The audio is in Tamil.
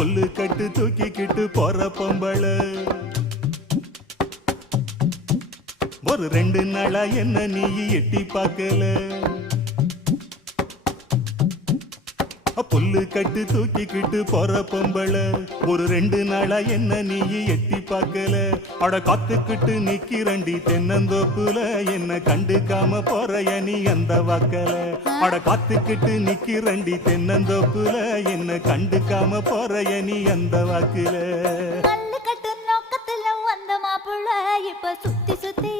புல்லு கட்டு தூக்கிக்கிட்டு போற பொம்பள ஒரு 2 நாளா என்ன நீ எட்டி பார்க்கல புல்லு கட்டு தூக்கிக்கிட்டு போற பொம்பள ஒரு 2 நாளா என்ன நீ எட்டி பார்க்கல அட காத்துக்கிட்டு நிக்கிறண்டி தென்னந்தோப்புல என்ன கண்டுக்காம போறைய நீ அந்த வாக்கல அட காத்துக்கிட்டு நிக்கிறண்டி தென்னந்தோப்புல என்ன கண்டுக்காம போறைய நீ அந்த வாக்குல கல்லு கட்டு நோக்கத்துல வந்த மாப்புள்ள இப்ப சுத்தி சுத்தி